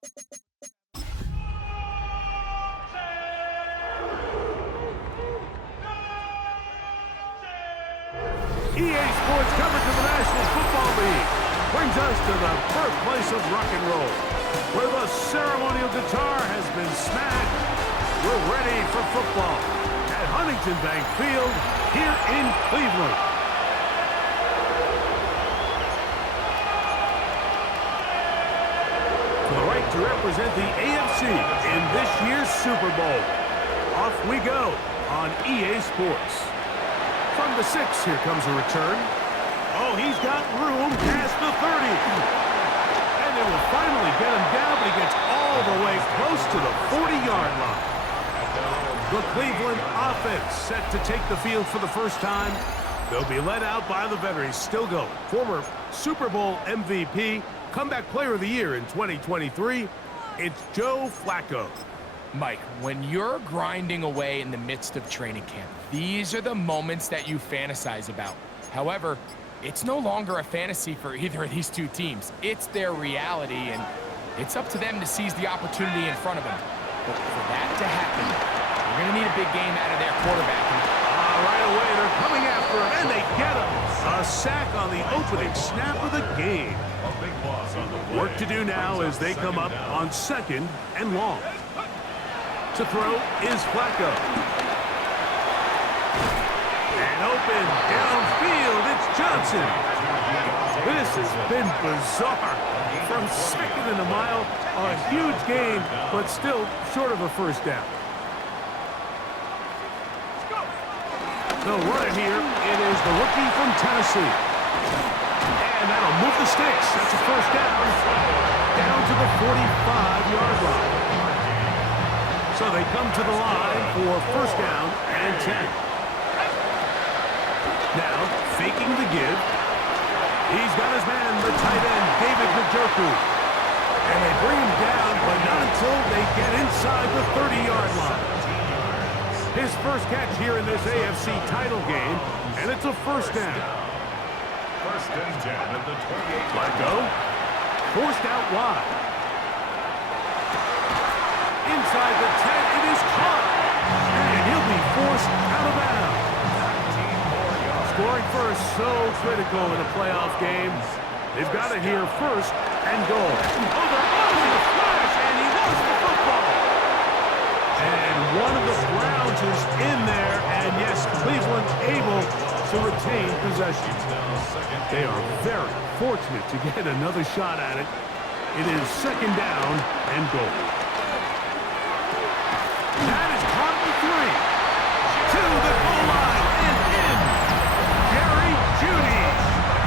EA Sports coverage of the National Football League brings us to the birthplace of rock and roll, where the ceremonial guitar has been smashed. We're ready for football at Huntington Bank Field here in Cleveland. To the right to represent the AFC in this year's Super Bowl. Off we go on EA Sports. From the 6, here comes a return. Oh, he's got room past the 30. And they will finally get him down, but he gets all the way close to the 40-yard line. The Cleveland offense set to take the field for the first time. They'll be led out by the veterans still going. Former Super Bowl MVP, Comeback Player of the Year in 2023, it's Joe Flacco. Mike, when you're grinding away in the midst of training camp, these are the moments that you fantasize about. However, it's no longer a fantasy for either of these two teams. It's their reality, and it's up to them to seize the opportunity in front of them. But for that to happen, you're going to need a big game out of their quarterback. Right away, they're coming after him, and they get him. A sack on the opening snap of the game. Work to do now as they come up on 2nd and long. To throw is Flacco. And open downfield, it's Johnson. This has been bizarre. From 2nd and a mile, a huge gain, but still short of a first down. The runner here, it is the rookie from Tennessee. And that'll move the sticks. That's a first down. Down to the 45-yard line. So they come to the line for first down and 10. Now, faking the give. He's got his man, the tight end, David Njoku. And they bring him down, but not until they get inside the 30-yard line. His first catch here in this AFC title game, and it's a first down. First and 10 at the 28. Flacco, forced out wide. Inside the 10, it is caught. And he'll be forced out of bounds. Scoring first, so critical in a playoff game. They've got it here first and goal. Oh, they're off in a flash, and he lost the football. And one of the Browns is in there, and yes, Cleveland able to retain possession. They are very fortunate to get another shot at it. It is 2nd down and goal. That is caught for 3. To the goal line and in. Jerry Jeudy.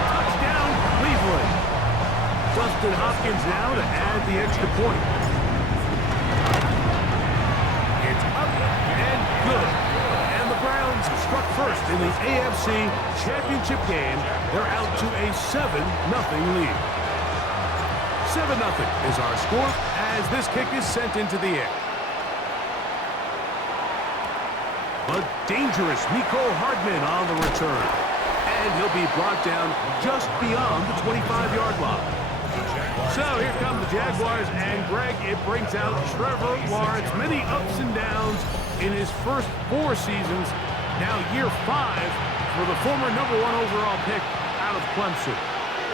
Touchdown, Cleveland. Dustin Hopkins now to add the extra point. It's up and good. And the Browns struck first in the AFC Championship game. They're out to a 7-0 lead. 7-0 is our score as this kick is sent into the air. A dangerous Mecole Hardman on the return. And he'll be brought down just beyond the 25-yard line. So here come the Jaguars, and Greg, it brings out Trevor Lawrence. Many ups and downs in his first 4 seasons. Now year 5 for the former #1 overall pick out of Clemson.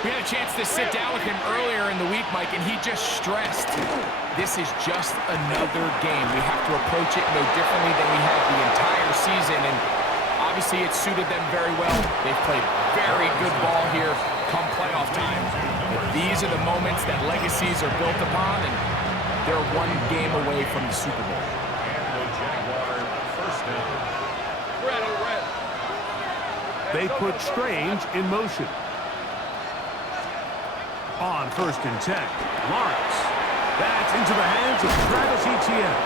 We had a chance to sit down with him earlier in the week, Mike, and he just stressed, this is just another game. We have to approach it no differently than we have the entire season, and obviously it suited them very well. They've played very good ball here come playoff time. But these are the moments that legacies are built upon, and they're one game away from the Super Bowl. And the Jaguar first down. Red. They put Strange in motion. On 1st and 10, Lawrence. That's into the hands of Travis Etienne.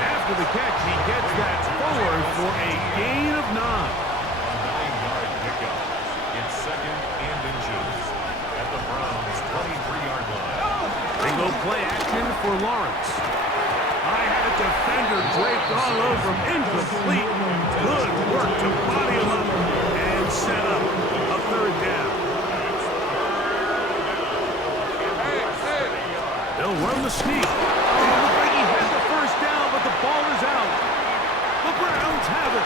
After the catch, he gets that forward for a gain of 9. 9-yard pickup. It's 2nd and inches at the Browns' 23-yard line. They go play action for Lawrence. I had a defender draped all over him. Incomplete. Good work to body him up and set up a 3rd down. They'll run the sneak. And it looks like he had the first down, but the ball is out. The Browns have it.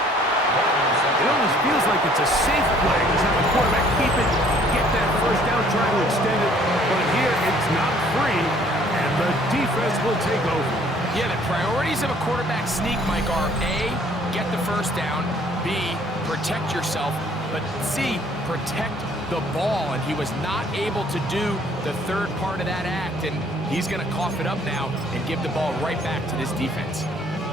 It almost feels like it's a safe play. Just have the quarterback keep it, get that first down, try to extend it. But here, it's not free, and the defense will take over. Yeah, the priorities of a quarterback sneak, Mike, are A, get the first down, B, protect yourself, but C, protect the ball, and he was not able to do the third part of that act, and he's going to cough it up now and give the ball right back to this defense.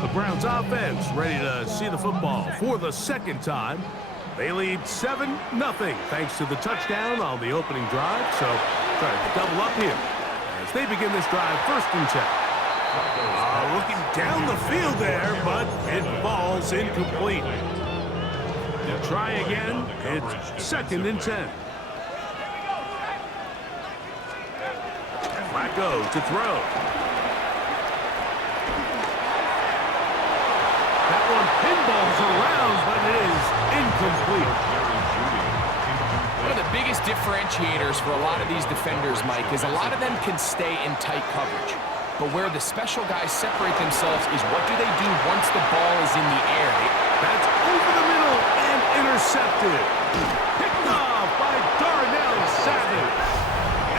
The Browns offense ready to see the football for the second time. They lead 7-0 thanks to the touchdown on the opening drive, so try to double up here as they begin this drive 1st and 10. Looking down the field there, but it falls incomplete. They'll try again. It's 2nd and 10. Flacco to throw. That one pinballs around, but it is incomplete. One of the biggest differentiators for a lot of these defenders, Mike, is a lot of them can stay in tight coverage. But where the special guys separate themselves is what do they do once the ball is in the air. That's over the middle and intercepted. Picked off by Darnell Savage.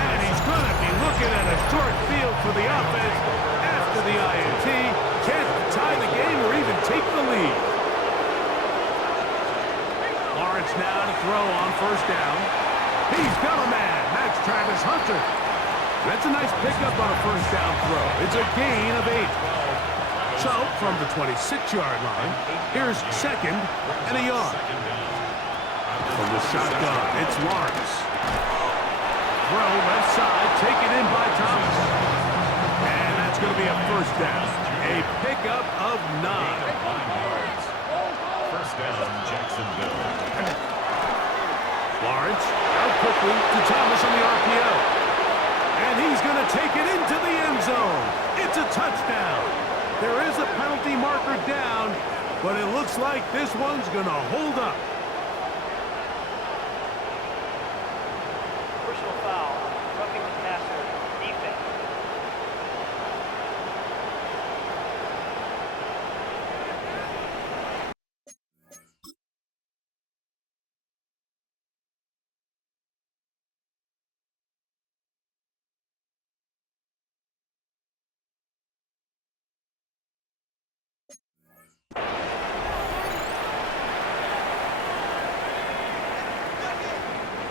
And he's going to be looking at a short field for the offense after the INT. Can't tie the game or even take the lead. Lawrence now to throw on 1st down. He's got a man. That's Travis Hunter. That's a nice pickup on a 1st down throw. It's a gain of 8. So, from the 26-yard line, here's 2nd and a yard. From the shotgun, it's Lawrence. Throw left side, taken in by Thomas. And that's going to be a 1st down. A pickup of 9. 1st down, Jacksonville. Lawrence out quickly to Thomas on the RPO. And he's going to take it into the end zone. It's a touchdown. There is a penalty marker down, but it looks like this one's going to hold up. Personal foul, roughing the passer, defense.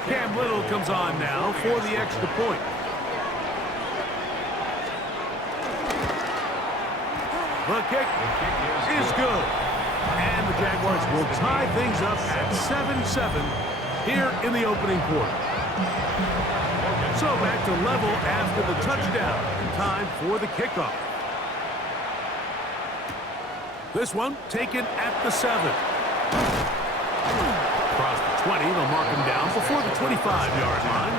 Cam Little comes on now for the extra point. The kick is good. And the Jaguars will tie things up at 7-7 here in the opening quarter. So back to level after the touchdown. Time for the kickoff. This one taken at the 7. Across the 20, they'll mark him down before the 25-yard line.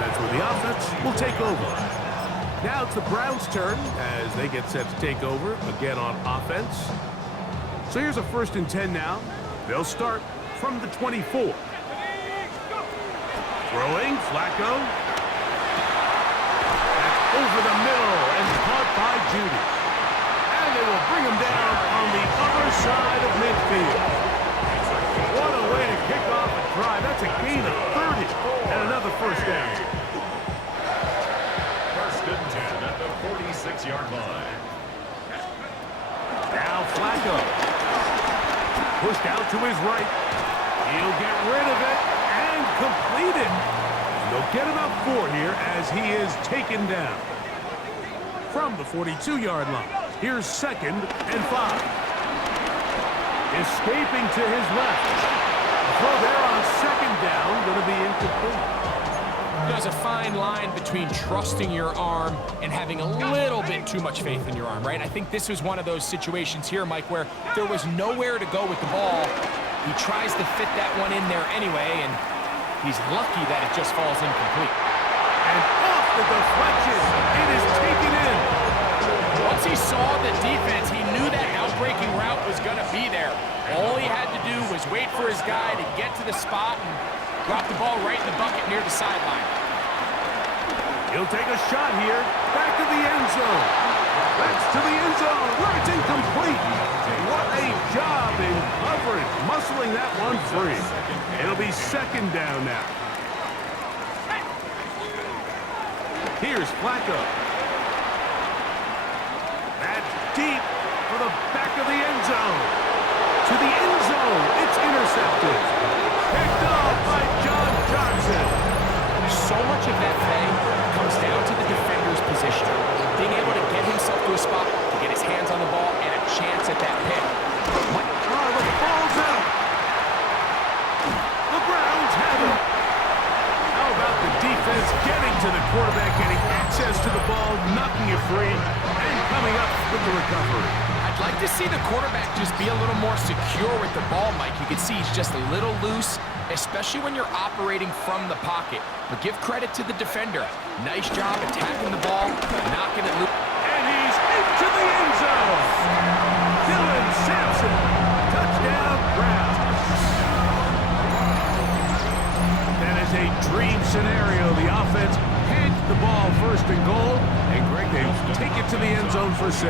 That's where the offense will take over. Now it's the Browns' turn as they get set to take over again on offense. So here's a 1st and 10 now. They'll start from the 24. Throwing, Flacco. That's over the middle and caught by Judy. And they will bring him down on the other side of midfield. What a way to kick off a drive. That's a gain of 30 and another 1st down. 1st and 10 at the 46-yard line. Now Flacco. Pushed out to his right. He'll get rid of it and complete it. And they'll get about 4 here as he is taken down. From the 42-yard line, here's 2nd and 5. Escaping to his left. The throw there on 2nd down, going to be incomplete. There's a fine line between trusting your arm and having a little bit too much faith in your arm, right? I think this was one of those situations here, Mike, where there was nowhere to go with the ball. He tries to fit that one in there anyway, and he's lucky that it just falls incomplete. And off the deflection, it is taken in. Once he saw the defense, he knew that outbreaking route was going to be there. All he had to do was wait for his guy to get to the spot and drop the ball right in the bucket near the sideline. He'll take a shot here. Back to the end end zone where it's incomplete. What a job in coverage, muscling that one free. It'll be second down now. Here's Flacco. That's deep for the back of the end zone. To the end zone, it's intercepted. Picked off by John Johnson. So much of that play comes down to the defender's position. Being able to get himself to a spot, to get his hands on the ball, and a chance at that pick. Oh, the ball's out. The Browns have it. How about the defense getting to the quarterback, getting access to the ball, knocking it free, and coming up with the recovery? I'd like to see the quarterback just be a little more secure with the ball, Mike. You can see he's just a little loose, especially when you're operating from the pocket. But give credit to the defender. Nice job attacking the ball, knocking it loose. And he's into the end zone. Dylan Sampson, touchdown Browns. That is a dream scenario. The offense heads the ball first and goal, and Greg, they take it to the end zone for 6.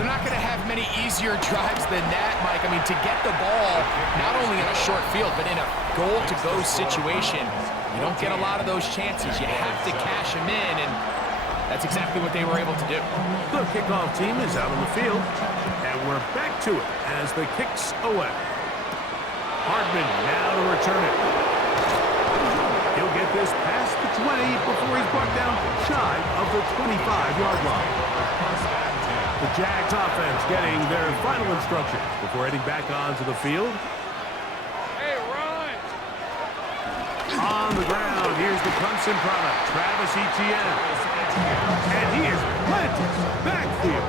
They're not going to have many easier drives than that, Mike. I mean, to get the ball, not only in a short field, but in a goal-to-go situation, you don't get a lot of those chances. You have to cash them in, and that's exactly what they were able to do. The kickoff team is out on the field, and we're back to it as the kick's away. Hardman now to return it. He'll get this past the 20 before he's brought down shy of the 25-yard line. The Jags offense getting their final instructions before heading back onto the field. Hey, run! On the ground, here's the Clemson product, Travis Etienne. And he is planted backfield.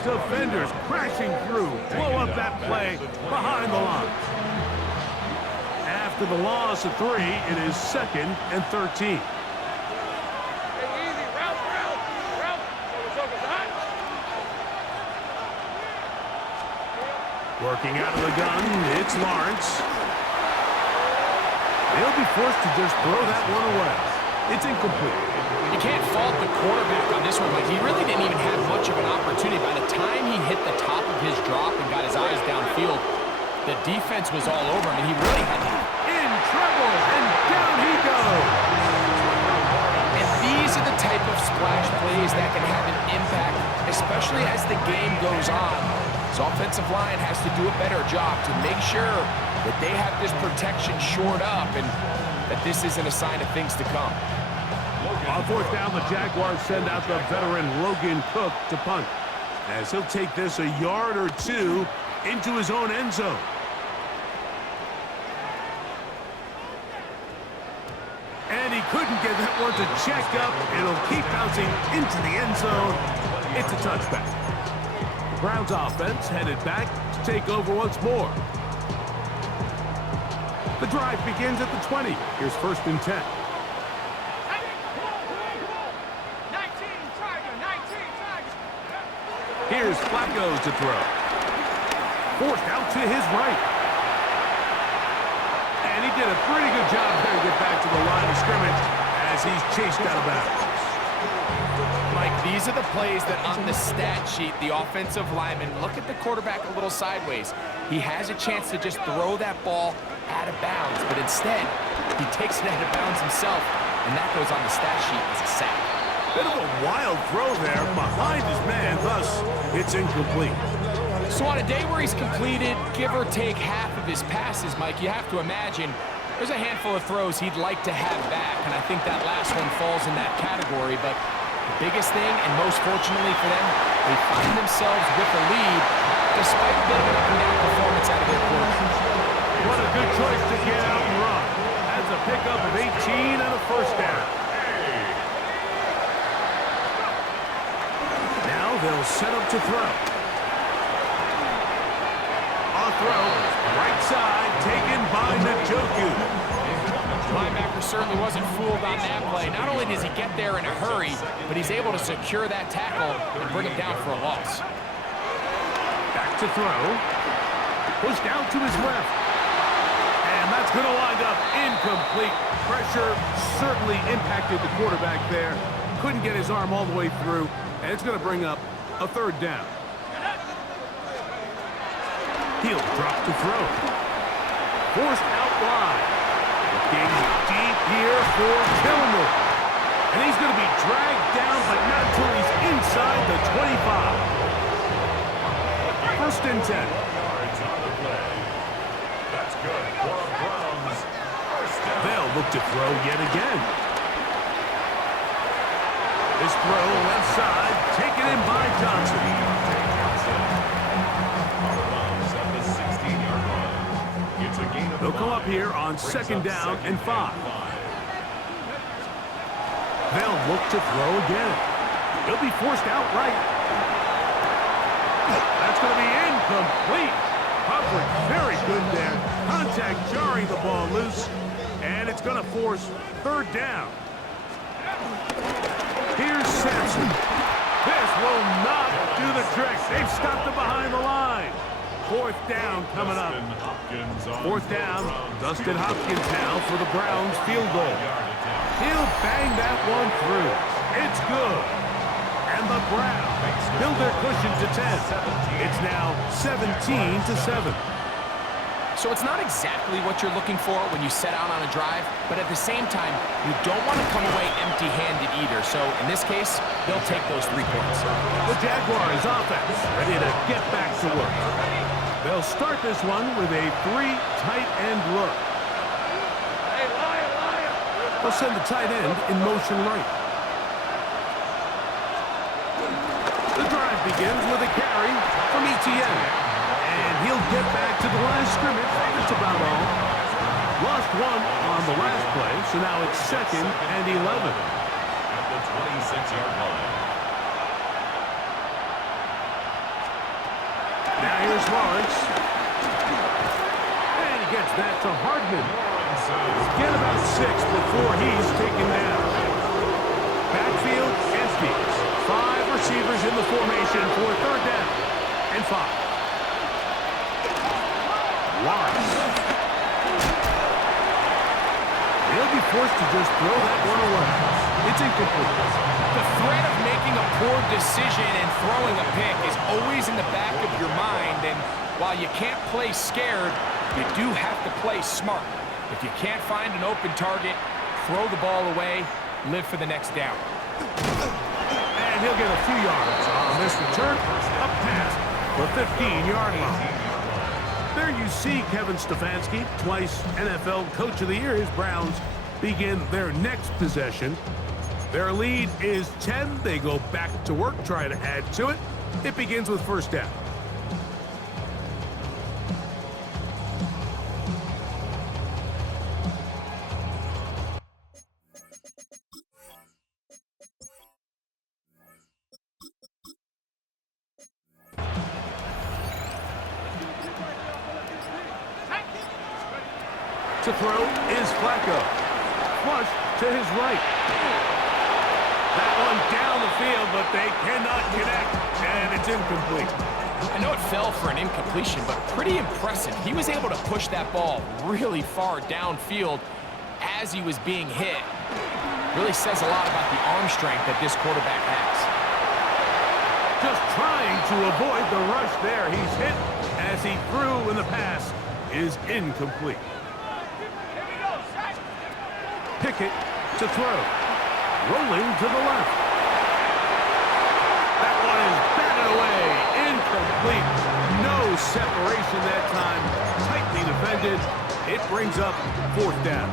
Defenders crashing through, blow up that play behind the line. After the loss of 3, it is 2nd and 13. Hey, easy, route. Focus, hot. Working out of the gun, it's Lawrence. They'll be forced to just throw that one away. It's incomplete. You can't fault the quarterback on this one, Mike. He really didn't even have much of an opportunity. By the time he hit the top of his drop and got his eyes downfield, the defense was all over him, and he really had to. In trouble, and down he goes. And these are the type of splash plays that can have an impact, especially as the game goes on. His offensive line has to do a better job to make sure that they have this protection shored up and that this isn't a sign of things to come. On 4th down, the Jaguars send out the veteran Logan Cook to punt, as he'll take this a yard or 2 into his own end zone. And he couldn't get that one to check up. It'll keep bouncing into the end zone. It's a touchback. The Browns offense headed back to take over once more. The drive begins at the 20. Here's 1st and 10. Here's Flacco to throw. Forced out to his right. And he did a pretty good job there to get back to the line of scrimmage as he's chased out of bounds. Mike, these are the plays that on the stat sheet, the offensive lineman look at the quarterback a little sideways. He has a chance to just throw that ball out of bounds, but instead, he takes it out of bounds himself, and that goes on the stat sheet as a sack. Bit of a wild throw there behind his man, thus it's incomplete. So on a day where he's completed, give or take half of his passes, Mike, you have to imagine there's a handful of throws he'd like to have back, and I think that last one falls in that category. But the biggest thing, and most fortunately for them, they find themselves with the lead despite a bit of an up-and-down performance out of their quarterback. What a good choice to get out and run. That's a pickup of 18 and a 1st down. Now they'll set up to throw. On throw, right side, taken by Njoku. Linebacker certainly wasn't fooled on that play. Not only does he get there in a hurry, but he's able to secure that tackle and bring him down for a loss. Back to throw. Pushed out to his left. And that's going to wind up incomplete. Pressure certainly impacted the quarterback there. Couldn't get his arm all the way through. And it's going to bring up a 3rd down. He'll drop to throw. Forced out wide. Looking deep here for Tillman. And he's going to be dragged down, but not until he's inside the 25. First and 10. Yards on the play. That's good for the Browns. First down. They'll look to throw yet again. This throw left side, taken in by Johnson. They'll come up here on second down and 5. They'll look to throw again. He'll be forced outright. That's going to be incomplete. Coverage very good there. Contact jarring the ball loose. And it's going to force third down. Here's Sampson. This will not do the trick. They've stopped him behind the line. Fourth down coming up. Fourth down. Dustin Hopkins now for the Browns field goal. He'll bang that one through. It's good. And the Browns build their cushion to 10. It's now 17-7. So it's not exactly what you're looking for when you set out on a drive, but at the same time, you don't want to come away empty-handed either. So in this case, they'll take those 3 points. The Jaguars offense ready to get back to work. They'll start this one with a 3 tight end look. Hey, lion! They'll send the tight end in motion right. The drive begins with a carry from ETN. And he'll get back to the line of scrimmage. That's about all. Lost one on the last play, so now it's second and 11. At the 26-yard line. Now here's Lawrence. And he gets that to Hardman. Get about 6 before he's taken down. Backfield empty. 5 receivers in the formation for third down and 5. Lawrence. He'll be forced to just throw that one away. It's incomplete. The threat of making a poor decision and throwing a pick is always in the back of your mind, and while you can't play scared, you do have to play smart. If you can't find an open target, throw the ball away, live for the next down. And he'll get a few yards on this return, up past the 15-yard line. There you see Kevin Stefanski, twice NFL Coach of the Year. His Browns begin their next possession. Their lead is 10. They go back to work, try to add to it. It begins with first down. To throw is Flacco. Flush to his right. That one down the field, but they cannot connect, and it's incomplete. I know it fell for an incompletion, but pretty impressive. He was able to push that ball really far downfield as he was being hit. Really says a lot about the arm strength that this quarterback has. Just trying to avoid the rush there. He's hit as he threw, and the pass is incomplete. Pickett to throw. Rolling to the left. That one is batted away. Incomplete. No separation that time. Tightly defended. It brings up fourth down.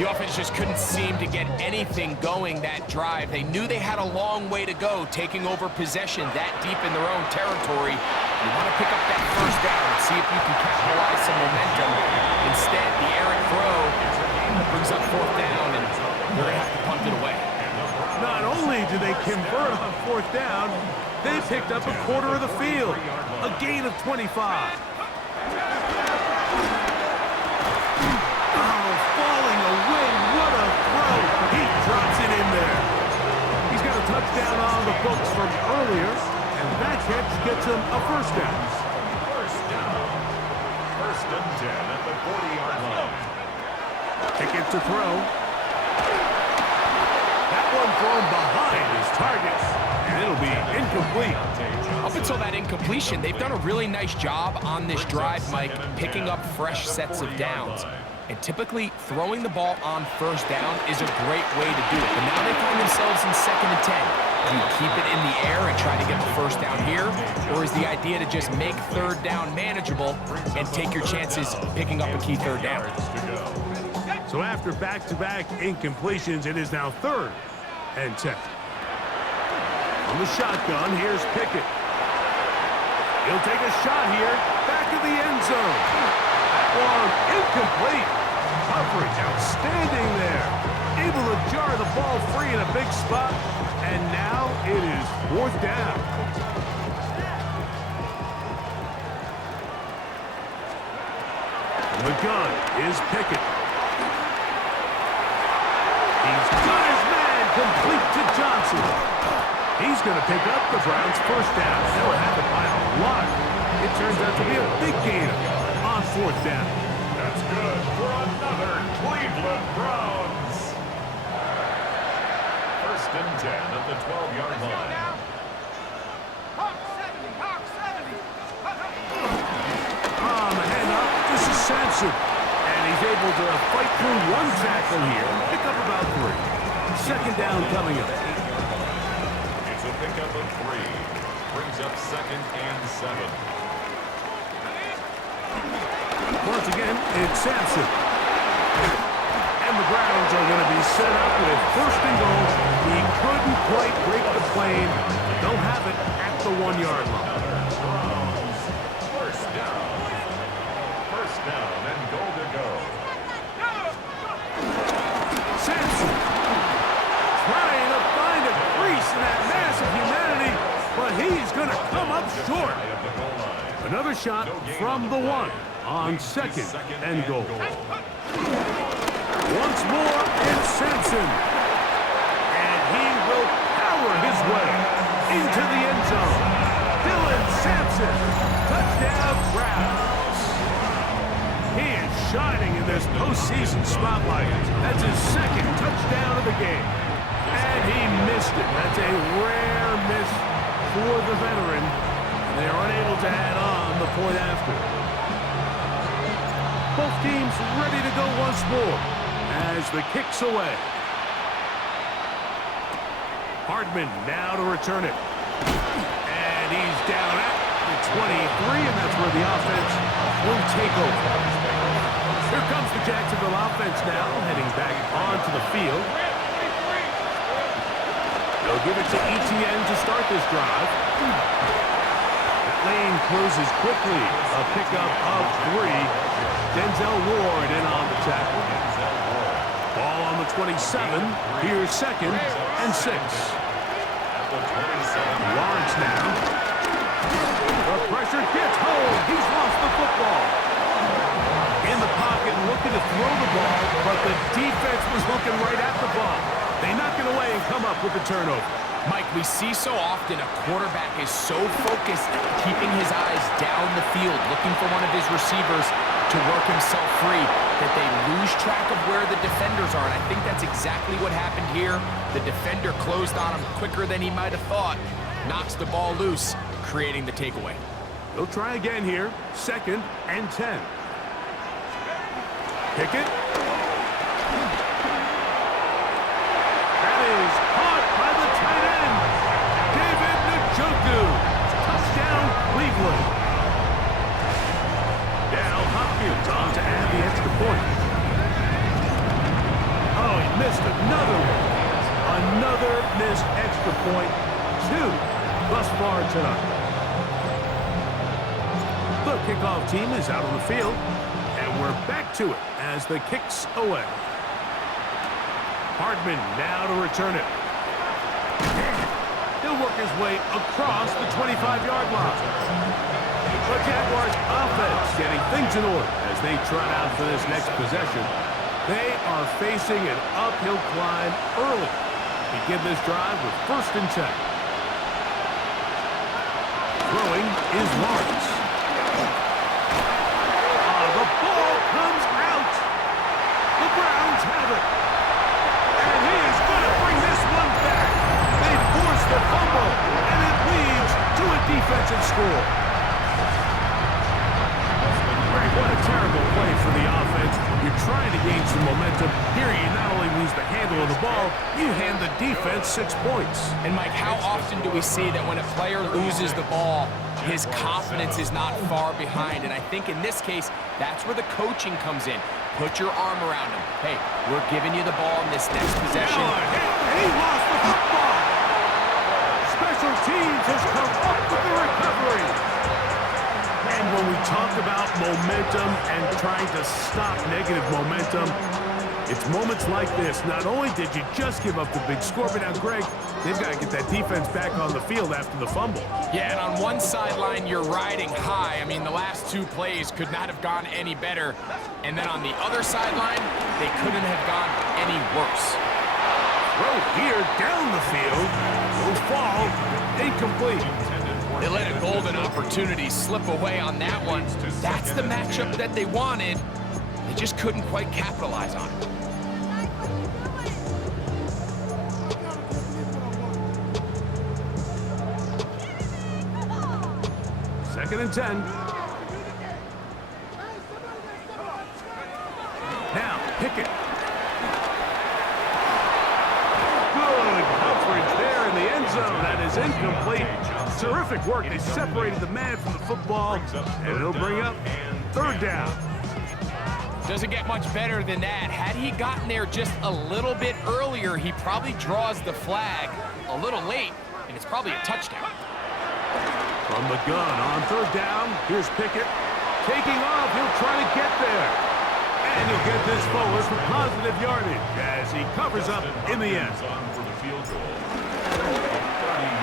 The offense just couldn't seem to get anything going that drive. They knew they had a long way to go, taking over possession that deep in their own territory. You want to pick up that first down and see if you can capitalize some momentum. Instead, the errant throw brings up fourth down, and they're going to have to punt it away. Not only did they convert on fourth down, they picked up a quarter of the field. A gain of 25. Falling away. What a throw. He drops it in there. He's got a touchdown on the books from earlier, and that catch gets him a first down. First down. First and 10 at the 40-yard line. Pickett to throw. That one thrown behind his target, and it'll be incomplete. incomplete. Up until that incompletion, they've done a really nice job on this drive, Mike, picking up fresh sets of downs. And typically, throwing the ball on first down is a great way to do it. But now they find themselves in 2nd and 10. Do you keep it in the air and try to get the first down here? Or is the idea to just make 3rd down manageable and take your chances picking up a key 3rd down? So after back-to-back incompletions, it is now 3rd and 10. On the shotgun, here's Pickett. He'll take a shot here, back of the end zone. That one incomplete. Coverage outstanding there. Able to jar the ball free in a big spot, and now it is 4th down. The gun is Pickett. He's got his man complete to Johnson. He's going to pick up the Browns' first down. They'll have it by a lot. It turns out to be a big gain on 4th down. That's good for another Cleveland Browns. 1st and 10 at the 12-yard line. Hawk 70, Hawk 70. On the handoff, this is Sampson. And he's able to fight through one tackle here, pick up about 3. 2nd down coming up. It's a pickup of 3. Brings up 2nd and 7. Once again, it's Sampson. And the Browns are going to be set up with 1st and goal. He couldn't quite break the plane. They'll have it at the 1-yard line. Browns, 1st down. 1st down and goal to go. Sampson trying to find a crease in that mass of humanity, but he's going to come up short. At the goal line. Another shot from the 1 on 2nd and goal. Once more, it's Sampson. And he will power his way into the end zone. Dylan Sampson, touchdown Browns. He is shining in this postseason spotlight. That's his 2nd touchdown of the game. And he missed it. That's a rare miss for the veteran. And they are unable to add on the point after. Both teams ready to go once more as the kick's away. Hardman now to return it. And he's down at the 23, and that's where the offense will take over. Here comes the Jacksonville offense now, heading back onto the field. They'll give it to Etienne to start this drive. That lane closes quickly. A pickup of 3. Denzel Ward in on the tackle. Ball on the 27. Here's 2nd and 6. Lawrence now. The pressure gets home. He's lost the football. In the pocket, looking to throw the ball, but the defense was looking right at the ball. They knock it away and come up with the turnover. Mike, we see so often a quarterback is so focused, keeping his eyes down the field, looking for one of his receivers to work himself free, that they lose track of where the defenders are. And I think that's exactly what happened here. The defender closed on him quicker than he might have thought, knocks the ball loose, creating the takeaway. They'll try again here. 2nd and 10. Pickett. That is caught by the tight end, David Njoku. Touchdown, Cleveland. Now Hopkins on to add the extra point. Oh, he missed another one. Another missed extra point. 2 thus far tonight. The kickoff team is out on the field, and we're back to it as the kick's away. Hardman now to return it. He'll work his way across the 25-yard line. The Jaguars offense getting things in order as they trot out for this next possession. They are facing an uphill climb early. Begin this drive with 1st and 10. Throwing is Lawrence. The ball comes out. The Browns have it. And he is going to bring this one back. They force the fumble, and it leads score. Greg, what a terrible play for the offense. You're trying to gain some momentum. Here you not only lose the handle of the ball, you hand the defense 6 points. And Mike, how often do we see that when a player loses the ball, his confidence is not far behind? And I think in this case, that's where the coaching comes in. Put your arm around him. Hey, we're giving you the ball in this next possession. And he lost the football. Special teams has come up with the recovery. And when we talk about momentum and trying to stop negative momentum, it's moments like this. Not only did you just give up the big score, but now, Greg, they've got to get that defense back on the field after the fumble. Yeah, and on one sideline, you're riding high. I mean, the last 2 plays could not have gone any better. And then on the other sideline, they couldn't have gone any worse. Throw here down the field. Will fall. Incomplete. They let a golden opportunity slip away on that one. That's the matchup that they wanted. They just couldn't quite capitalize on it. Second and 10. Now, Pickett. Good coverage there in the end zone. That is incomplete. Terrific work. They separated the man from the football, and it'll bring up third down. Doesn't get much better than that. Had he gotten there just a little bit earlier, he probably draws the flag a little late, and it's probably a touchdown. From the gun on third down, here's Pickett. Taking off, he'll try to get there. And he'll get this forward for positive yardage as he covers up in the end.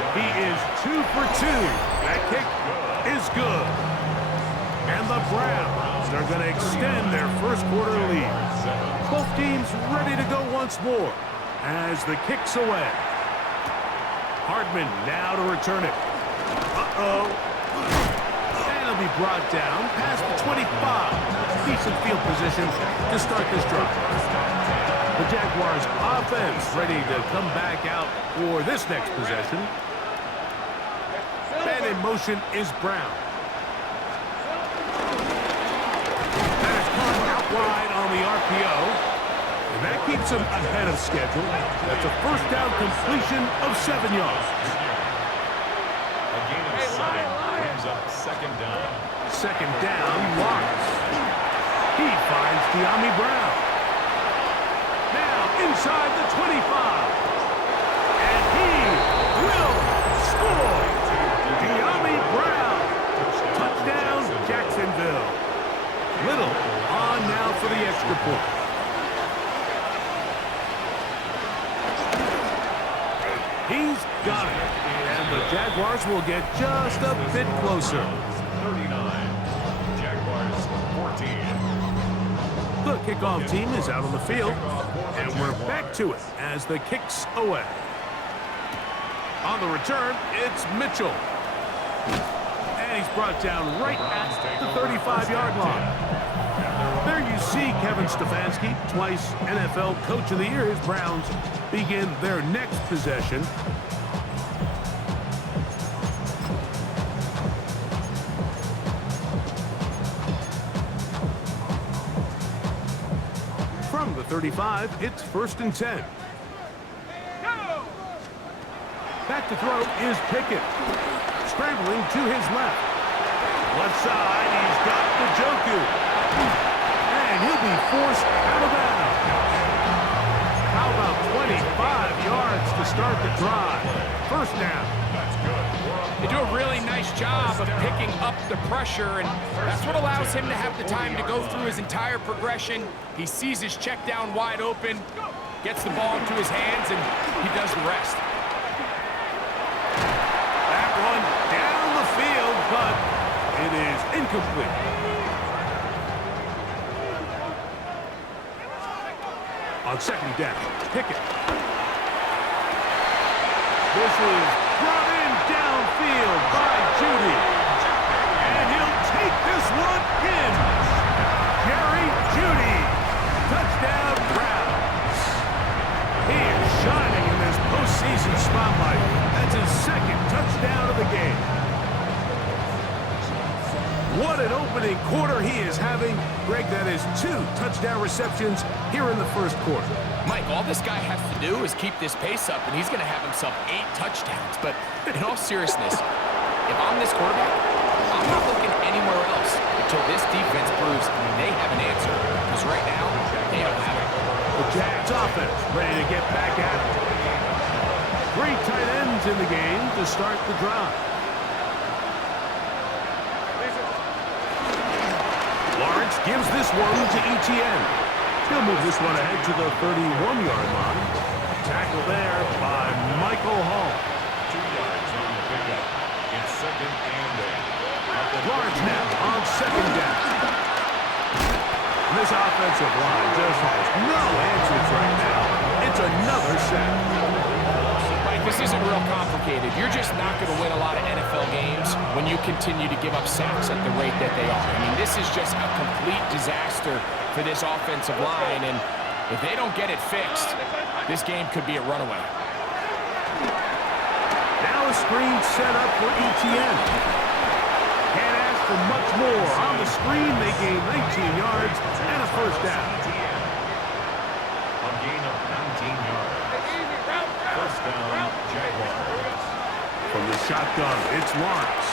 He is 2 for 2. That kick is good. And the Browns are going to extend their first quarter lead. Both teams ready to go once more as the kick's away. Hardman now to return it. And it'll be brought down past the 25. Decent field position to start this drive. The Jaguars offense ready to come back out for this next possession. And in motion is Brown. That is caught out wide on the RPO. And that keeps him ahead of schedule. That's a first down completion of 7 yards. A gain of 7 brings up second down. Second down, Lawrence. He finds De'Ami Brown. Now inside the 25. And he will score. De'Ami Brown. Touchdown, Jacksonville. Little on now for the extra point. He's got it. And the Jaguars will get just a bit closer. 39. Jaguars 14. The kickoff team is out on the field. And we're back to it as the kick's away. On the return, it's Mitchell. And he's brought down right at the 35-yard line. There you see Kevin Stefanski, twice NFL Coach of the Year. His Browns begin their next possession. From the 35, it's first and 10. Back to throw is Pickett. Scrambling to his left. Left side, he's got Njoku. And he'll be forced out of bounds. How about 25 yards to start the drive? First down. That's good. They do a really nice job of picking up the pressure, and that's what allows him to have the time to go through his entire progression. He sees his check down wide open, gets the ball into his hands, and he does the rest. That one down the field, but it is incomplete. On second down, Pickett. This is brought in downfield by Judy. And he'll take this one in. Jerry Judy. Touchdown, Browns. He is shining in this postseason spotlight. That's his second touchdown of the game. What an opening quarter he is having. Greg, that is 2 touchdown receptions here in the first quarter. Mike, all this guy has to do is keep this pace up, and he's going to have himself 8 touchdowns. But in all seriousness, if I'm this quarterback, I'm not looking anywhere else until this defense proves they have an answer. Because right now, they don't have it. The Jags offense ready to get back at it. 3 tight ends in the game to start the drive. Lawrence gives this one to Etienne. He'll move this one ahead to the 31-yard line. Tackle there by Michael Hall. 2 yards on the pickup. It's second and 8. Lawrence now on second down. This offensive line just has no answers right now. It's another sack. Mike, this isn't real complicated. You're just not going to win a lot of NFL games when you continue to give up sacks at the rate that they are. I mean, this is just a complete disaster for this offensive line, and if they don't get it fixed, this game could be a runaway. Now a screen set up for Etienne. Can't ask for much more. On the screen, they gain 19 yards and a first down. A gain of 19 yards. First down, Jaguars. From the shotgun, it's Lawrence.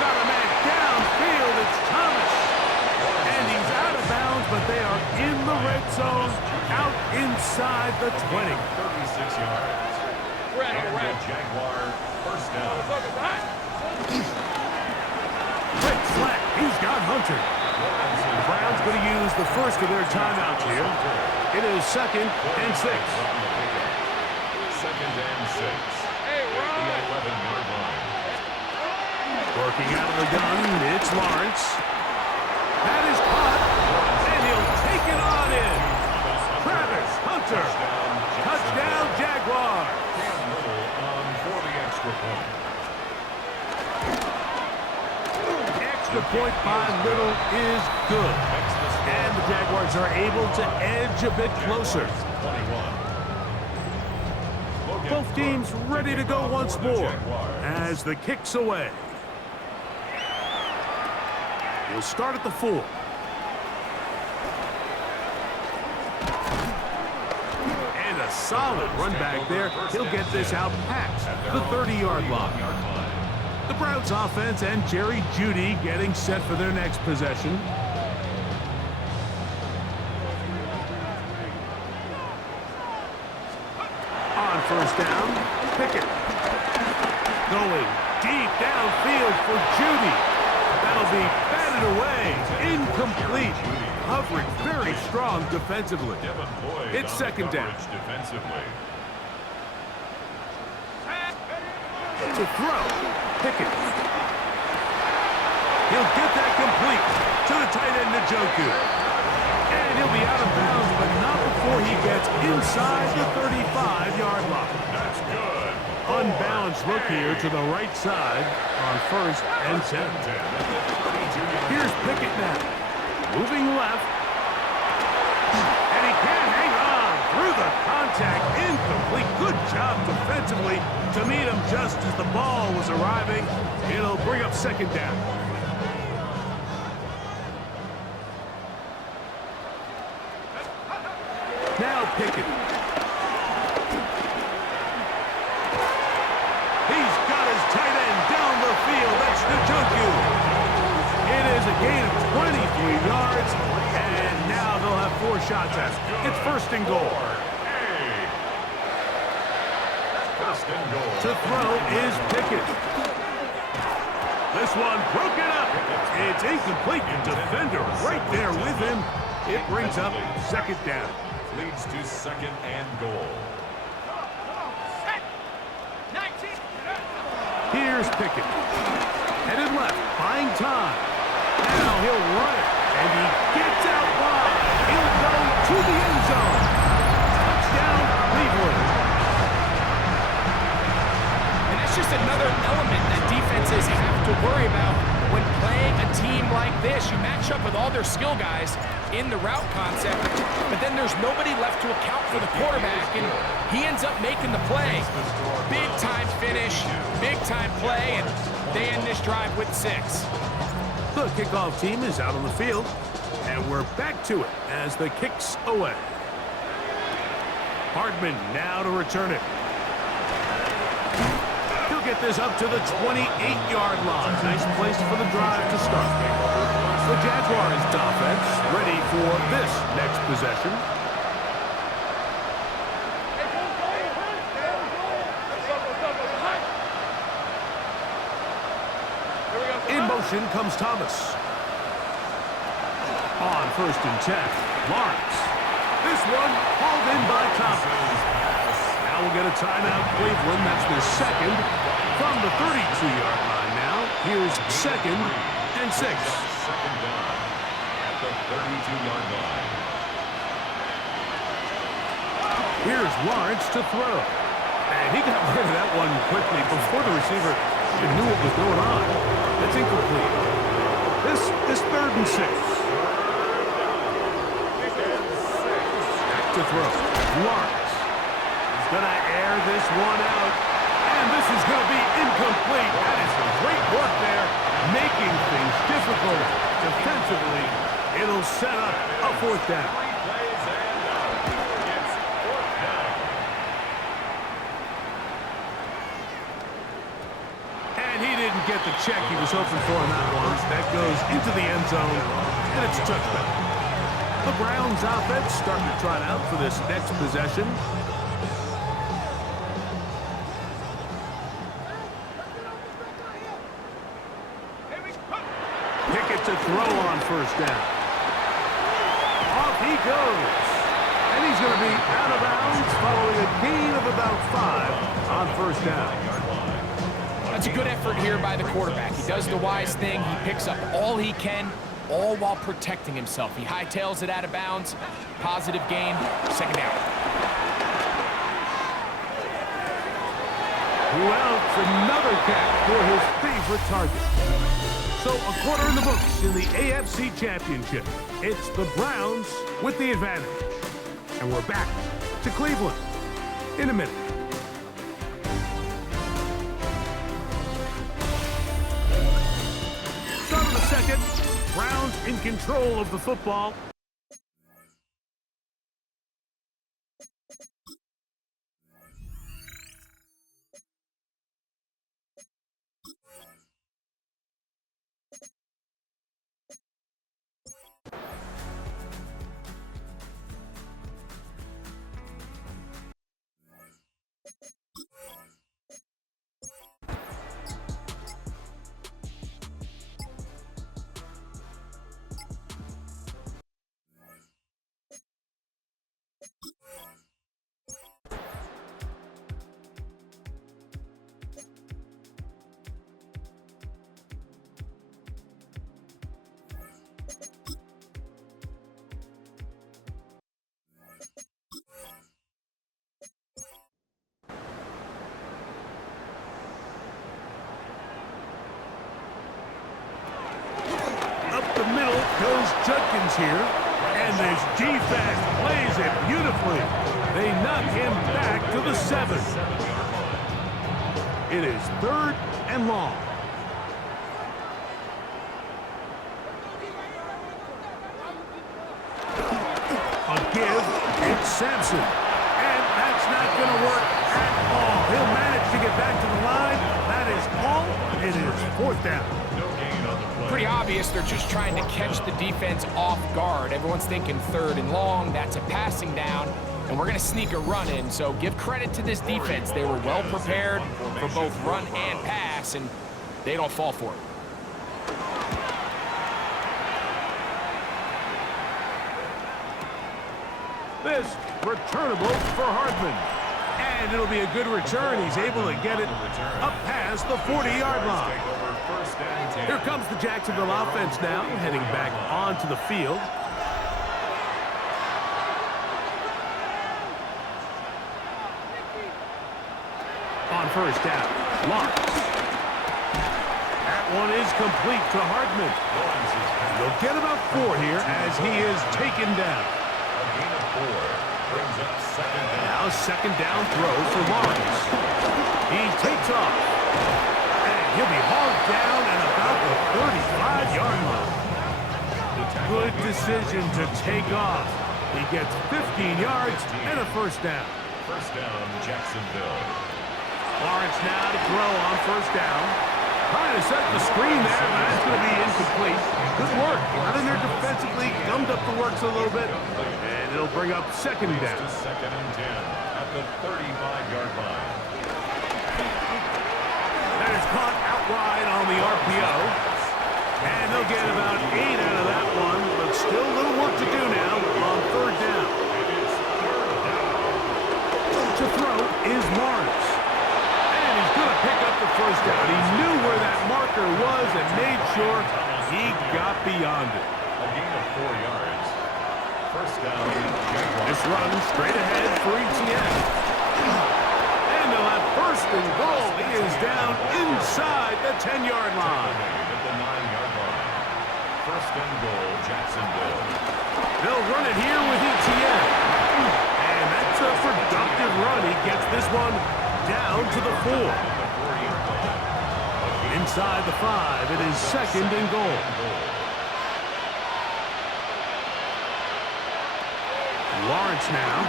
Got a man downfield, it's Thomas. And he's out of bounds, but they are in the red zone, out inside the 20. 36 yards. And the Jaguar first down. Quick flat, he's got Hunter. The Browns going to use the first of their timeouts here. It is second and 6. Second and 6. The 11-yard line. Working out of the gun, it's Lawrence. That is caught, and he'll take it on in. Travis Hunter. Touchdown, Jaguars. Cam Little on for the extra point. Extra point by Little is good. And the Jaguars are able to edge a bit closer. 21. Both teams ready to go once more as the kick's away. We'll start at the 4. And a solid run back there. He'll get this out past the 30-yard line. The Browns offense and Jerry Jeudy getting set for their next possession. On first down, Pickett. Going deep downfield for Jeudy. That'll be batted away. Incomplete. Hovering very strong defensively. It's second down. Defensively. To throw, Pickett. He'll get that complete to the tight end, Njoku. And he'll be out of bounds, but not before he gets inside the 35-yard line. That's good. Unbalanced look here to the right side on first and 10. Here's Pickett now. Moving left. And he can't hang on through the contact. Incomplete. Good job defensively to meet him just as the ball was arriving. It'll bring up second down. Now Pickett. He's got his tight end down the field. That's Njoku. It is a gain of 23 yards, and now they'll have 4 shots at it. It's first and goal. First and goal. To throw is Pickett. This one broken up. It's incomplete. Defender right there with him. It brings up second down. Leads to second and goal. Here's Pickett. Headed left, buying time. Now he'll run it, and he gets out wide. He'll go to the end zone. Touchdown, Cleveland. And that's just another element that defenses have to worry about when playing a team like this. You match up with all their skill guys in the route concept, but then there's nobody left to account for the quarterback, and he ends up making the play. Big-time finish, big-time play, and they end this drive with 6. The kickoff team is out on the field, and we're back to it as the kick's away. Hardman now to return it. He'll get this up to the 28-yard line. Nice place for the drive to start. The Jaguars offense ready for this next possession. In motion comes Thomas. On 1st and 10, Lawrence. This one hauled in by Thomas. Now we'll get a timeout, Cleveland. That's the second from the 32-yard line now. Here's 2nd and 6. Second down at the 32-yard line. Here's Lawrence to throw. And he got rid of that one quickly before the receiver even knew what was going on. That's incomplete. This is 3rd and 6. Back to throw. Lawrence. He's going to air this one out. And this is going to be incomplete. That is some great work there, making things difficult defensively. It'll set up a 4th down. And he didn't get the check he was hoping for on that one. That goes into the end zone, and it's a touchback. The Browns offense starting to trot out for this next possession. Pickett to throw on 1st down. Off he goes. And he's going to be out of bounds following a gain of about 5 on 1st down. That's a good effort here by the quarterback. He does the wise thing. He picks up all he can, all while protecting himself. He hightails it out of bounds. Positive gain. 2nd down. Well, it's another catch for his favorite target. So a quarter in the books in the AFC Championship. It's the Browns with the advantage. And we're back to Cleveland in a minute. Start of the second. Browns in control of the football. The middle goes Judkins here, and this defense plays it beautifully. They knock him back to the 7. It is 3rd and long. A give, it's Sampson, and that's not going to work at all. He'll manage to get back to the line. That is all. It is 4th down. Pretty obvious they're just trying to catch the defense off guard. Everyone's thinking 3rd and long. That's a passing down, and we're going to sneak a run in. So give credit to this defense. They were well prepared for both run and pass, and they don't fall for it. This returnable for Hardman. And it'll be a good return. He's able to get it up past the 40-yard line. Here comes the Jacksonville offense now, heading back onto the field. On 1st down, Lawrence. That one is complete to Hardman. They'll get about 4 here as he is taken down. A gain of 4 brings up 2nd down. Now 2nd down throw for Lawrence. He takes off. And he'll be hauled down at about the 35-yard line. good decision to take off. He gets 15 yards and a first down. First down, Jacksonville. Lawrence now to throw on first down. Trying to set the screen there, but that's going to be incomplete. Good work. Got in there defensively, gummed up the works a little bit, and it'll bring up second down. Second and 10 at the 35-yard line. That is caught out wide on the RPO. And they'll get about 8 out of that one, but still a little work to do now on third down. To throw is Lawrence. And he's going to pick up the first down. He knew where that marker was and made sure he got beyond it. A gain of 4 yards. First down, Jaguars. This run straight ahead for ETN. And they'll have first and goal. He is down inside the 10-yard line. At the 9-yard line. First and goal, Jacksonville. They'll run it here with ETN. And that's a productive run. He gets this one down to the 4. Inside the 5, it is second and goal. Lawrence now.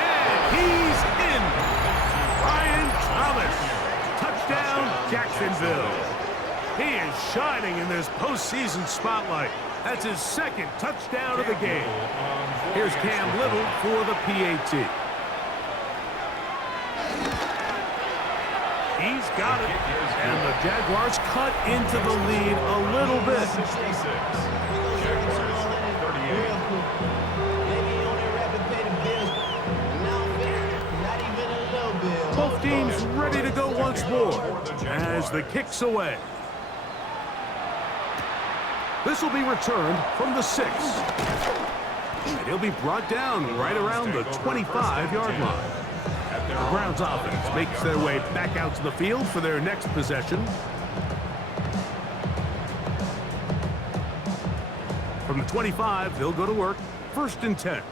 And he's in. Ryan Thomas. Touchdown, Jacksonville. He is shining in this postseason spotlight. That's his second touchdown of the game. Here's Cam Little for the PAT. He's got it. And the Jaguars cut into the lead a little bit. Jaguars 38. Both teams ready to go once more as the kick's away. This will be returned from the 6. And he'll be brought down right around the 25-yard line. The Browns offense makes their way back out to the field for their next possession. From the 25, they'll go to work. First and 10.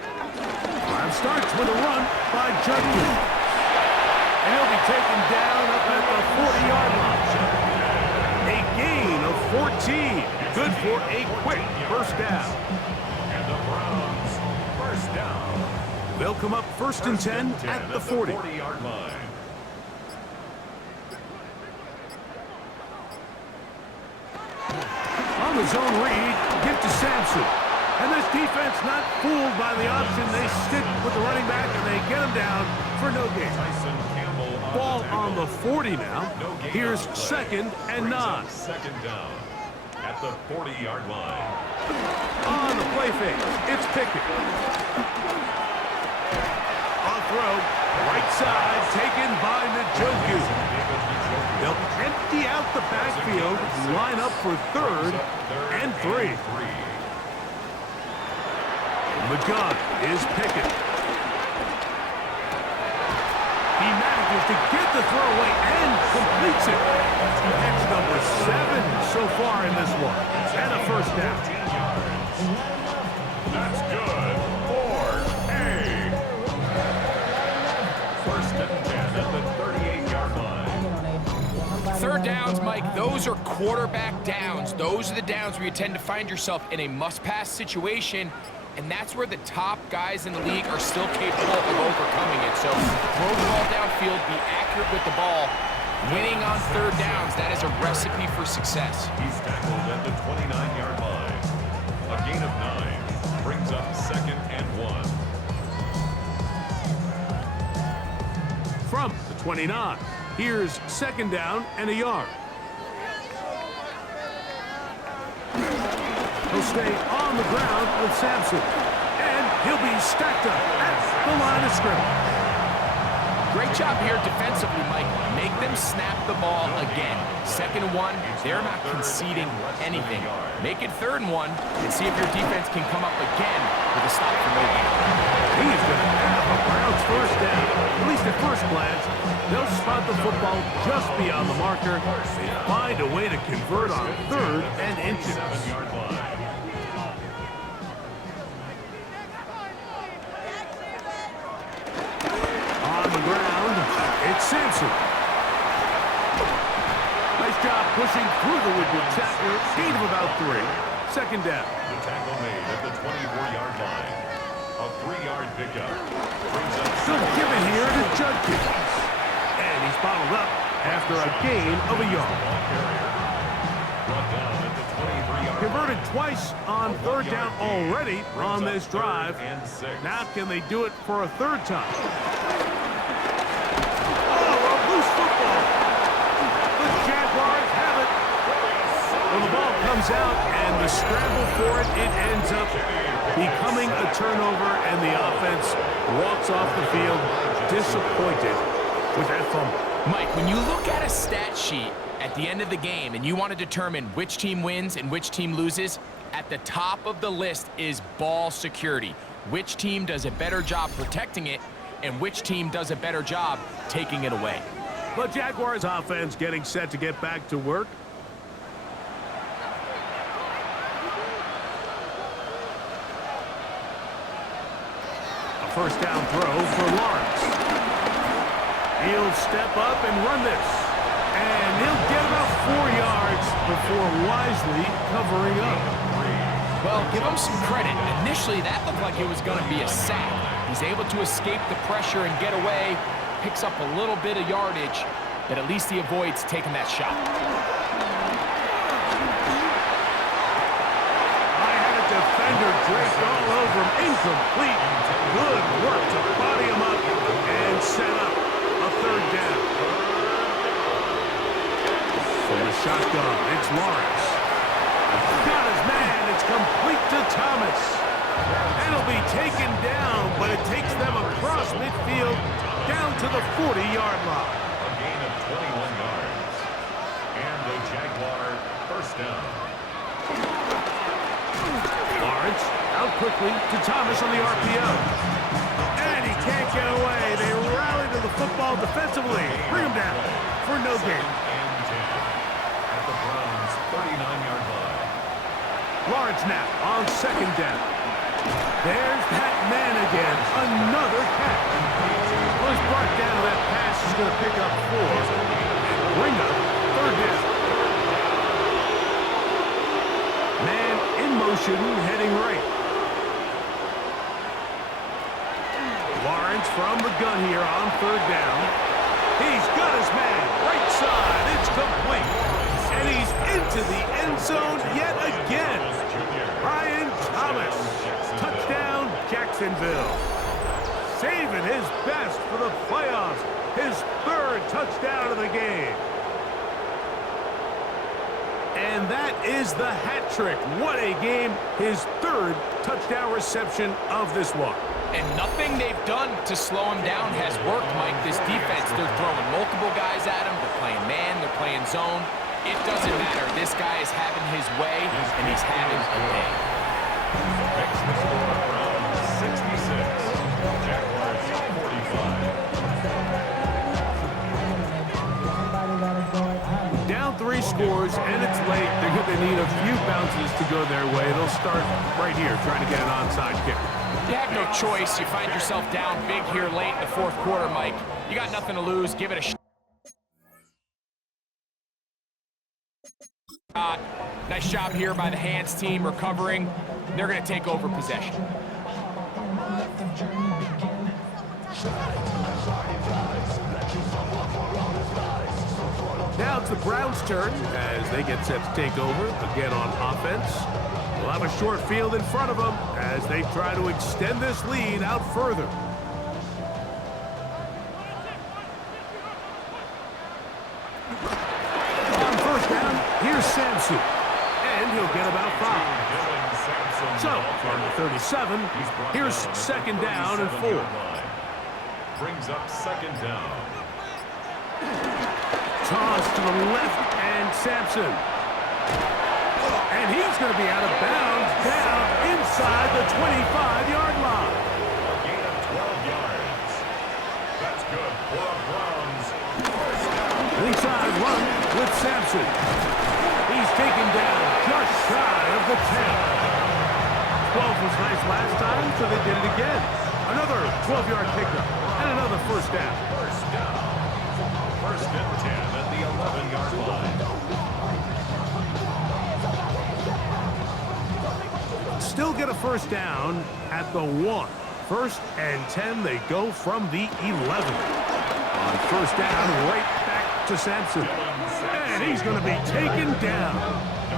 Drive starts with a run by Jaguars. And he'll be taken down up at the 40-yard line. A gain of 14. Good for a quick first down. And the Browns, first down. They'll come up first and 10 at the 40. 40-yard line. On the zone read, give to Sampson. And this defense not fooled by the option. They stick with the running back and they get him down for no gain. Tyson Campbell Ball on the 40 now. Here's second and 9. Second down at the 40-yard line. On the play fake, it's Pickett. On throw, right side, taken by Njoku. They'll empty out the backfield, line up for third and 3. The gun is Pickett. He manages to get the throw away and completes it. That's number 7 so far in this one. And a first down. That's good for A. First and 10 at the 38-yard line. Third downs, Mike, those are quarterback downs. Those are the downs where you tend to find yourself in a must-pass situation, and that's where the top guys in the league are still capable of overcoming it. So throw the ball downfield, be accurate with the ball. Winning on third downs, that is a recipe for success. He's tackled at the 29-yard line. A gain of 9 brings up second and 1. From the 29, here's second down and a yard. He'll stay on the ground with Sampson. And he'll be stacked up at the line of scrimmage. Great job here defensively, Mike. Make them snap the ball again. Second and 1, they're not conceding anything. Make it third and 1 and see if your defense can come up again with a stop for no gain. He's going to have a Browns first down. At least at first glance, they'll spot the football just beyond the marker. They find a way to convert on third and inches. 7-yard line. On the ground, it's Sampson. Nice job pushing through the wooded tackler. Gain of about 3. Second down. The tackle made at the 24-yard line. A 3-yard pickup. Brings up Good give it here to Judkins. And he's bottled up after a gain of a yard. brought down at the 23-yard line. Converted twice on third down already on this drive. And 6. Now can they do it for a third time? Oh, a loose football. The Jaguars have it. Well, the ball comes out, and the scramble for it, it ends up becoming a turnover, and the offense walks off the field disappointed with that fumble. Mike, when you look at a stat sheet at the end of the game and you want to determine which team wins and which team loses, at the top of the list is ball security. Which team does a better job protecting it and which team does a better job taking it away. The Jaguars offense getting set to get back to work. A first down throw for Lawrence. He'll step up and run this. And he'll get about 4 yards before wisely covering up. Well, give him some credit. Initially, that looked like it was going to be a sack. He's able to escape the pressure and get away, picks up a little bit of yardage, but at least he avoids taking that shot. I had a defender draped all over him. Incomplete. Good work to body him up and set up a third down. From the shotgun, it's Lawrence. Got his man. It's complete to Thomas. And he'll be taken down, but it takes them across midfield down to the 40-yard line. A gain of 21 yards. And the Jaguar first down. Lawrence out quickly to Thomas on the RPO. And he can't get away. They rally to the football defensively. Bring him down for no gain. And 10 at the Browns' 39-yard line. Lawrence now on second down. There's that man again. Another catch. Well, he's brought down. That pass is going to pick up 4 and bring up third down. Man in motion, heading right. Lawrence from the gun here on third down. He's got his man. Right side. It's complete. And he's into the end zone yet again. Brian Thomas. Touchdown, Jacksonville. Saving his best for the playoffs. His third touchdown of the game. And that is the hat trick. What a game. His third touchdown reception of this one. And nothing they've done to slow him down has worked, Mike. This defense, they're throwing multiple guys at him. They're playing man, they're playing zone. It doesn't matter. This guy is having his way, and he's having a day. Makes the score from 66. Jaguars 45. Down 3 scores, and it's late. They're going to need a few bounces to go their way. They'll start right here, trying to get an onside kick. You have no choice. You find yourself down big here late in the fourth quarter, Mike. You got nothing to lose. Give it a shot. Nice job here by the hands team recovering. They're going to take over possession. Now it's the Browns' turn as they get set to take over again on offense. They'll have a short field in front of them as they try to extend this lead out further. On first down, here's Sampson. And he'll get about 5. So, from the 37, here's second down and 4. Brings up second down. Toss to the left, and Sampson. And he's going to be out of bounds down inside the 25-yard line. A gain of 12 yards. That's good for the Browns. Inside run with Sampson. He's taken down just shy of the 10. 12 was nice last time, so they did it again. Another 12-yard pickup and another first down. First down. First and 10 at the 11-yard line. still get a first down at the 1. First and 10, they go from the 11. On first down, right back to Sampson. And he's going to be taken down.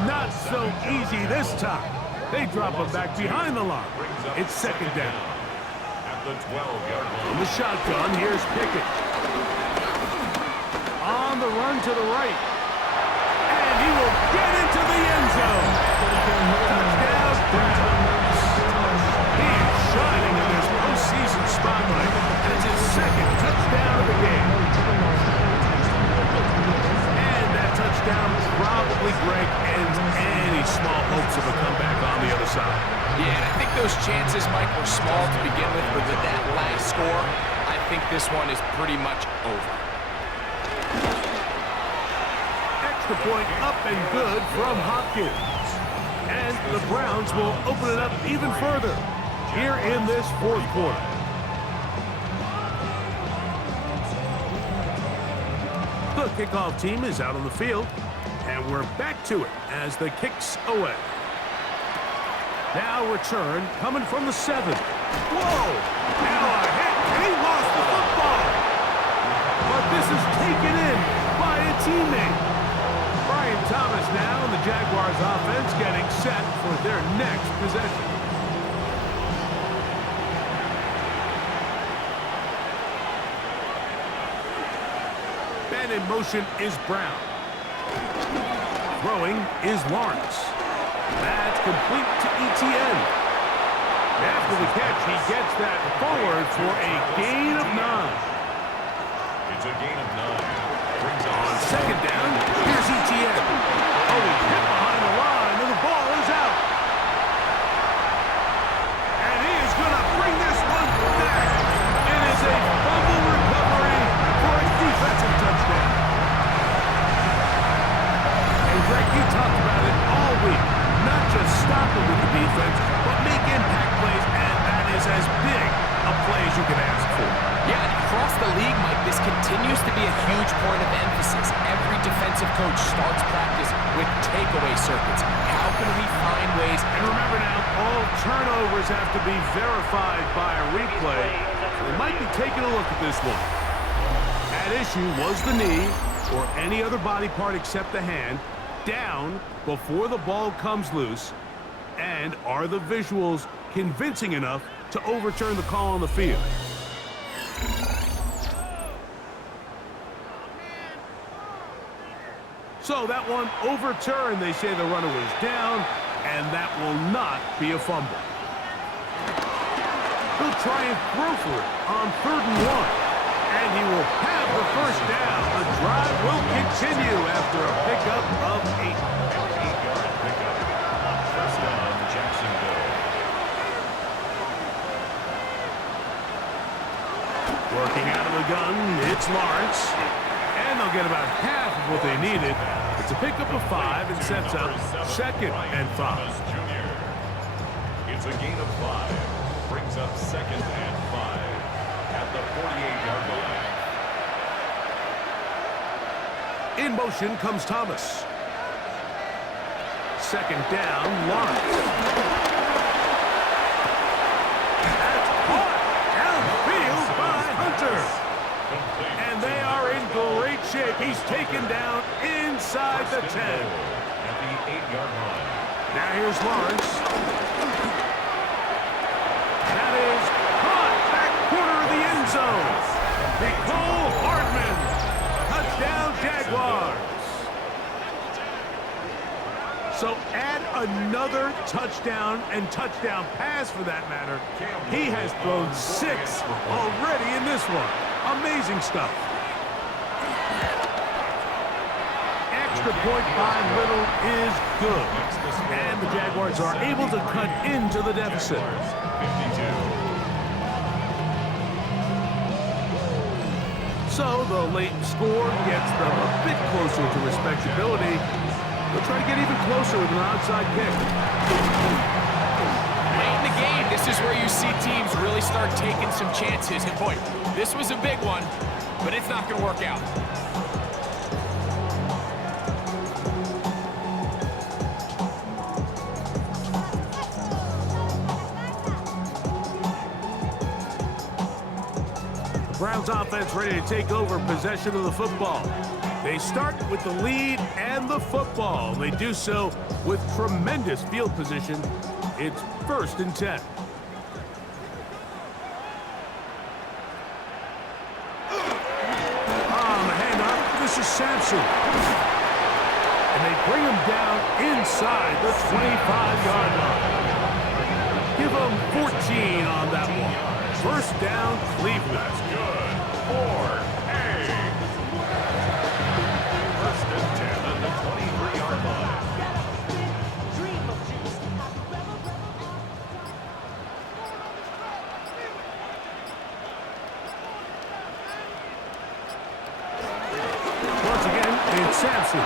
Not so easy this time. They drop him back behind the line. It's second down. At the 12-yard line. From the shotgun, here's Pickett. On the run to the right. And he will get into the end zone. Touchdown, Browns. He is shining in this postseason spotlight. And it's his second touchdown of the game. And that touchdown probably, Greg, ends any small hopes of a comeback on the other side. Yeah, and I think those chances, Mike, were small to begin with, but with that last score, I think this one is pretty much over. Extra point up and good from Hopkins. And the Browns will open it up even further here in this fourth quarter. The kickoff team is out on the field, and we're back to it as the kick's away. Now return coming from the 7. Whoa! Now a hit, and he lost the football. But this is taken in by a teammate. Brian Thomas now and the Jaguars offense getting set for their next possession. And in motion is Brown. Throwing is Lawrence. That's complete to ETN. After the catch, he gets that forward for a gain of 9. It's a gain of 9. Brings On second down, here's ETN. Oh, he hit behind the line, and the ball is out. And he is going to bring this one back. It is a fumble recovery for a defensive touchdown. And Greg, you talked about it all week. Not just stopping with the defense, but make impact plays, and that is as big a play as you can ask for. Yeah, and across the league, Mike, this continues to be a huge point of emphasis. Every defensive coach starts practice with takeaway circuits. How can we find ways? And remember now, all turnovers have to be verified by a replay. We might be taking a look at this one. At issue was the knee, or any other body part except the hand, down before the ball comes loose. And are the visuals convincing enough to overturn the call on the field? So that one overturned. They say the runner was down, and that will not be a fumble. He'll try and throw for it on 3rd and 1. And he will have the first down. The drive will continue after a pickup of 8. 8-yard pickup. First down, Jacksonville. Working out of the gun, it's Lawrence. And they'll get about half of what they needed. It's a pickup of 5 and sets up 2nd and 5. It's a gain of 5. Brings up 2nd and 5 at the 48-yard line. In motion comes Thomas. 2nd down, Lawrence. That's caught downfield by Hunter. And they are in great shape. He's taken down inside the 10. At the 8-yard line. Now here's Lawrence. That is caught back corner of the end zone. Nicole Hardman. Touchdown Jaguars. So add another touchdown and touchdown pass for that matter. He has thrown 6 already in this one. Amazing stuff. Extra point by Little is good. And the Jaguars are able to cut into the deficit. 52. So the late score gets them a bit closer to respectability. They'll try to get even closer with an onside kick. Late in the game, this is where you see teams really start taking some chances. And boy, this was a big one, but it's not going to work out. Browns offense ready to take over possession of the football. They start with the lead and the football. They do so with tremendous field position. It's 1st and 10. On the handoff, this is Sampson. And they bring him down inside the 25-yard line. Give them 14 on that one. 1st down, Cleveland. That's good. 4A. 1st and 10 on the 23-yard line. Once again, it's Sampson.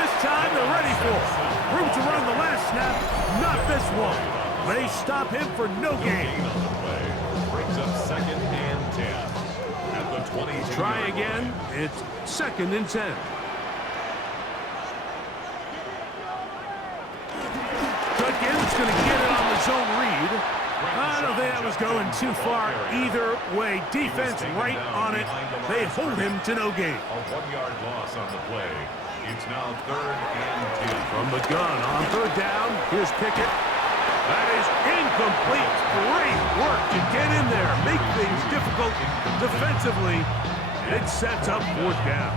This time they're ready for it. Room to run the last snap, not this one. They stop him for no gain. On the play. Brings up 2nd and 10. At the 22. Try again. It's 2nd and 10. Tuckins going to get it on the zone read. I don't think that was going too far either way. Defense right on it. They hold him to no gain. A 1-yard loss on the play. It's now 3rd and 10. From the gun on 3rd down, here's Pickett. That is incomplete. Great work to get in there, make things difficult defensively. It sets up 4th down.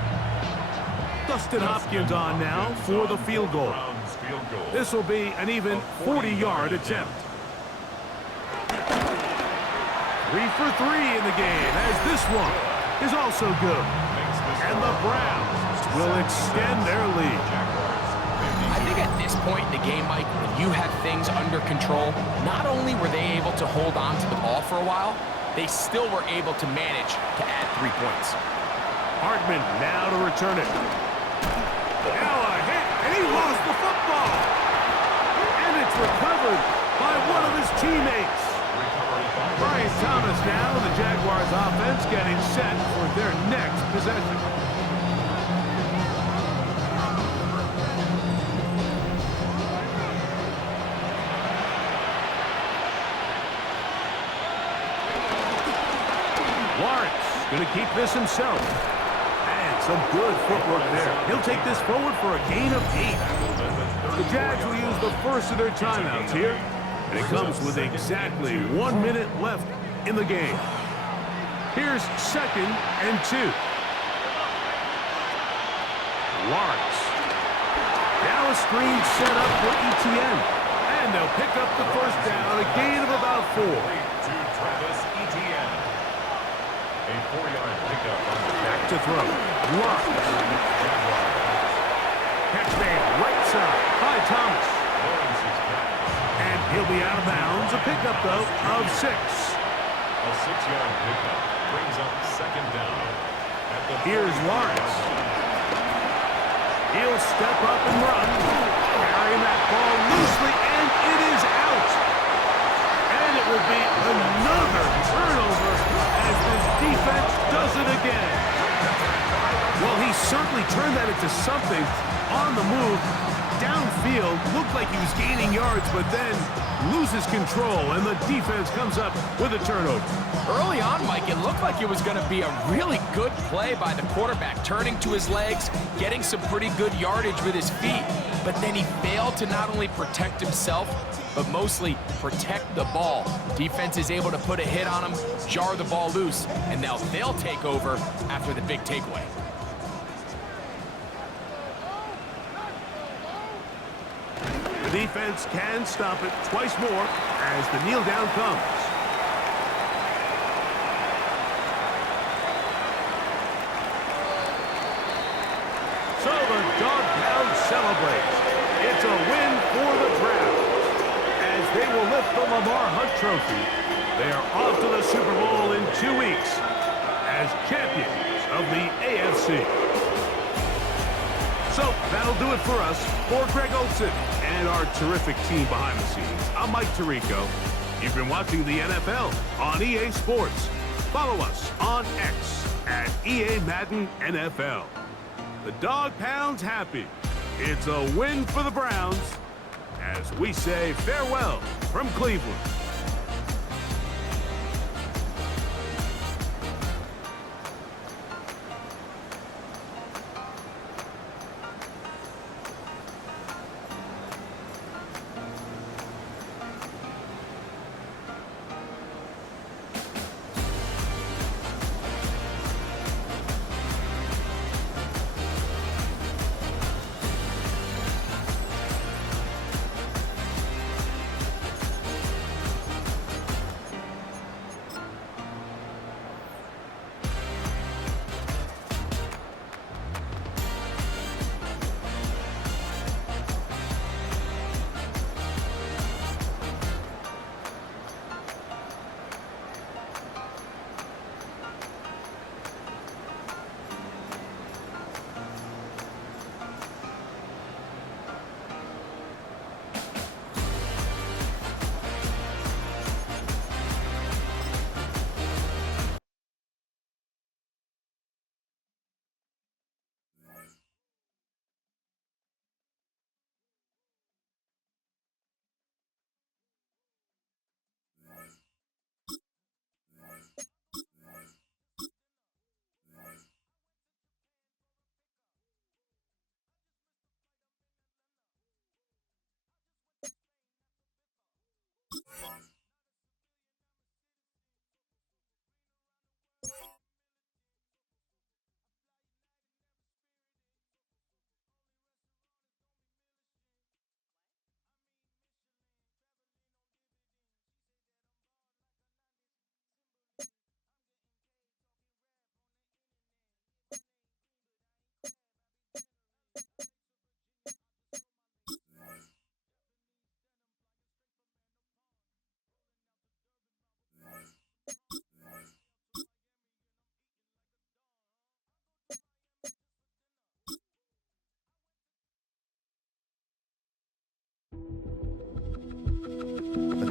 Dustin Hopkins on now for the field goal. Browns field goal. This will be an even 40-yard attempt. 3 for 3 in the game, as this one is also good. And the Browns will extend their lead. I think at this point in the game, Mike, when you have things under control, not only were they able to hold on to the ball for a while, they still were able to manage to add 3 points. Hartman now to return it. Now a hit, and he lost the football. And it's recovered by one of his teammates. Brian Thomas now, the Jaguars offense getting set for their next possession. Lawrence going to keep this himself. And some good footwork there. He'll take this forward for a gain of 8. The Jags will use the first of their timeouts here. And it comes with exactly 1 minute left in the game. Here's 2nd and 2. Lawrence. Now a screen set up for ETN. And they'll pick up the 1st down, a gain of about 4. To Travis Etienne. A 4-yard pickup on the Back to throw. Lawrence. Catch there, right side by Thomas. And he'll be out of bounds. A pickup, though, of 6. A 6-yard pickup brings up 2nd down. Here's Lawrence. He'll step up and run. Carrying that ball loosely, and it is out. And it will be another turnover as this defense does it again. Well, he certainly turned that into something on the move. Downfield, looked like he was gaining yards, but then loses control, and the defense comes up with a turnover. Early on, Mike, it looked like it was going to be a really good play by the quarterback, turning to his legs, getting some pretty good yardage with his feet. But then he failed to not only protect himself, but mostly protect the ball. Defense is able to put a hit on him, jar the ball loose, and now they'll take over after the big takeaway. The defense can stop it twice more as the kneel down comes. So the Dog Pound celebrates. It's a win for the Browns. As they will lift the Lamar Hunt Trophy, they are off to the Super Bowl in 2 weeks as champions of the AFC. So that'll do it for us. For Greg Olson and our terrific team behind the scenes, I'm Mike Tirico. You've been watching the NFL on EA Sports. Follow us on X at EA Madden NFL. The Dog Pound's happy. It's a win for the Browns as we say farewell from Cleveland.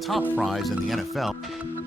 top prize in the NFL.